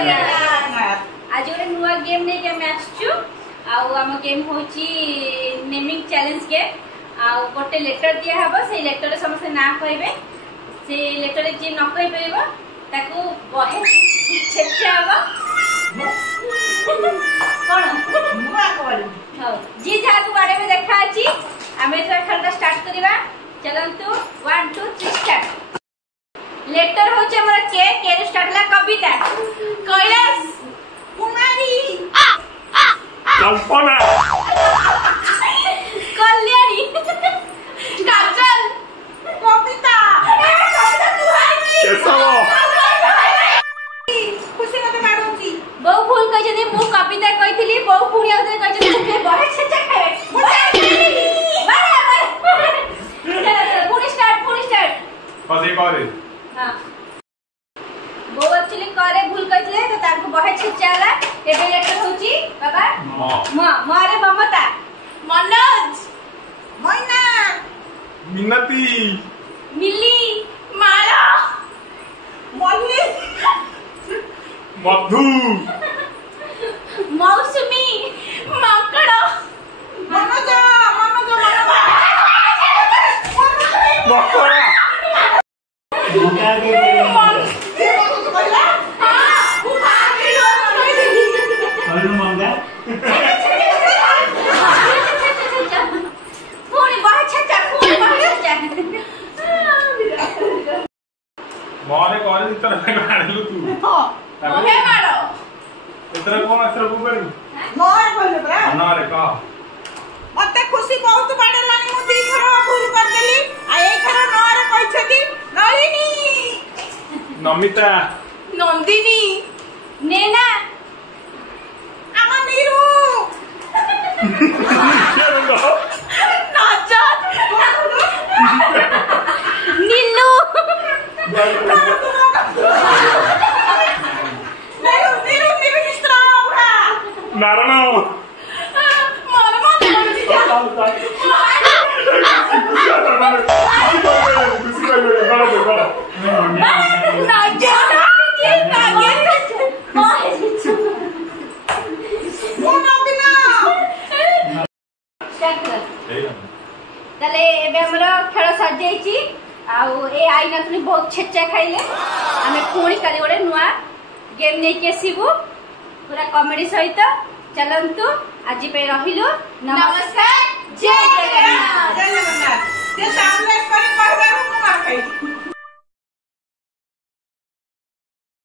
आज गोटे नुआ गेम नहीं के मैच छु आम गेम होची नेमिंग चैलेंज के गोटे लेटर दिया हबो से लेटर समस्त ना कहबे से लेटर जे न कहि परबो ताको बहे छेचा हबो कोन नुआ कहली हां जी जा तू बारे में देखा अछि हमें तो खेलता स्टार्ट करबा चलंतु 1 2 3 स्टार्ट लेटर होचे हमर के स्टार्ट ला कविता कैलाश कुमारी कल्पना कल्याणी काजल कविता केशव खुशी मते माडुची बहु भूल कहजनी मु कविता कहितली बहु पुणी आउ कहजनी के बहे छचा खाए पुणी स्टार्ट बस एक और हां बहु एक्चुअली करे भूल कहले तो ताको बहे छचाला एबे लेटर होची बाबा मारे ममता मनोज मोइना मिनती मिली माला मल्ली मधु मौसमी माकड़ मनोज मकरा मारे कॉलेज इतना मारलु तू ओहे मारो इतना कौन अक्षर को करी मोर बोल बरा ना रे का मते खुशी बहुत बाडलानी मु दी थर भूल कर देली आ ए थर नोर कहछती नलिनी नमिता नंदिनी नेना आमा नीरू नाचत नीलू नीरू मिश्रा नारायण मोर मत बोलती जा खेल सजाई आई नथुनी बहुत छेचा खाइले आम पुणी काली गोटे नुआ गेम नहीं आसबू पूरा कॉमेडी सहित चलंतु आज पे रहिलु नमस्कार जय जगन्नाथ जय जगन्नाथ जे सामने पर कहबे मु आ